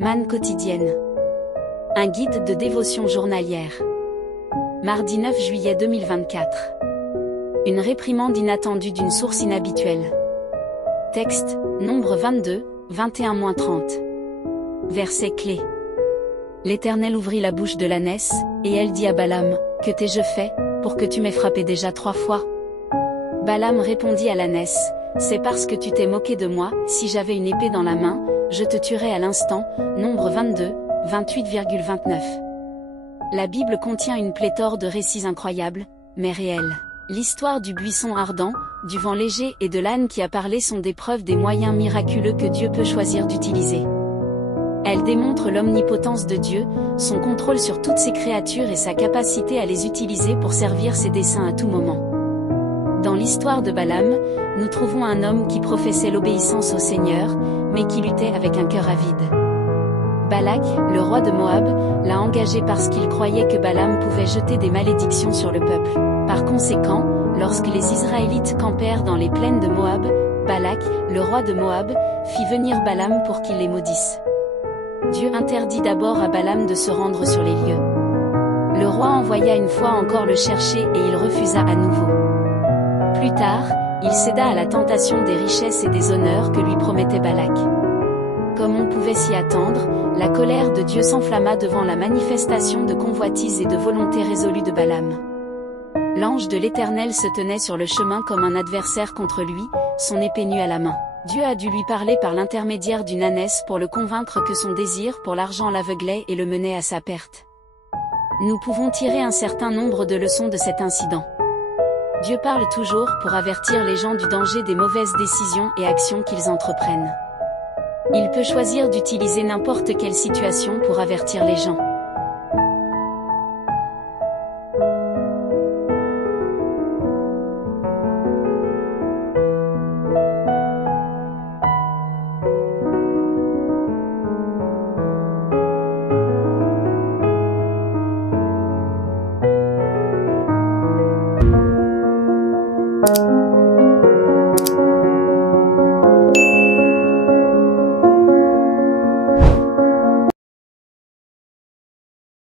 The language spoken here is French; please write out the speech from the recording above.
Manne quotidienne. Un guide de dévotion journalière. Mardi 9 juillet 2024. Une réprimande inattendue d'une source inhabituelle. Texte, Nombre 22, 21-30. Verset clé. L'Éternel ouvrit la bouche de l'ânesse, et elle dit à Balaam, « Que t'ai-je fait, pour que tu m'aies frappé déjà 3 fois ?» Balaam répondit à l'ânesse, « C'est parce que tu t'es moqué de moi, si j'avais une épée dans la main, je te tuerais à l'instant. » Nombre 22, 28,29. La Bible contient une pléthore de récits incroyables, mais réels. L'histoire du buisson ardent, du vent léger et de l'âne qui a parlé sont des preuves des moyens miraculeux que Dieu peut choisir d'utiliser. Elle démontre l'omnipotence de Dieu, son contrôle sur toutes ses créatures et sa capacité à les utiliser pour servir ses desseins à tout moment. Dans l'histoire de Balaam, nous trouvons un homme qui professait l'obéissance au Seigneur, mais qui luttait avec un cœur avide. Balak, le roi de Moab, l'a engagé parce qu'il croyait que Balaam pouvait jeter des malédictions sur le peuple. Par conséquent, lorsque les Israélites campèrent dans les plaines de Moab, Balak, le roi de Moab, fit venir Balaam pour qu'il les maudisse. Dieu interdit d'abord à Balaam de se rendre sur les lieux. Le roi envoya une fois encore le chercher et il refusa à nouveau. Plus tard, il céda à la tentation des richesses et des honneurs que lui promettait Balak. Comme on pouvait s'y attendre, la colère de Dieu s'enflamma devant la manifestation de convoitise et de volonté résolue de Balaam. L'ange de l'Éternel se tenait sur le chemin comme un adversaire contre lui, son épée nue à la main. Dieu a dû lui parler par l'intermédiaire d'une ânesse pour le convaincre que son désir pour l'argent l'aveuglait et le menait à sa perte. Nous pouvons tirer un certain nombre de leçons de cet incident. Dieu parle toujours pour avertir les gens du danger des mauvaises décisions et actions qu'ils entreprennent. Il peut choisir d'utiliser n'importe quelle situation pour avertir les gens.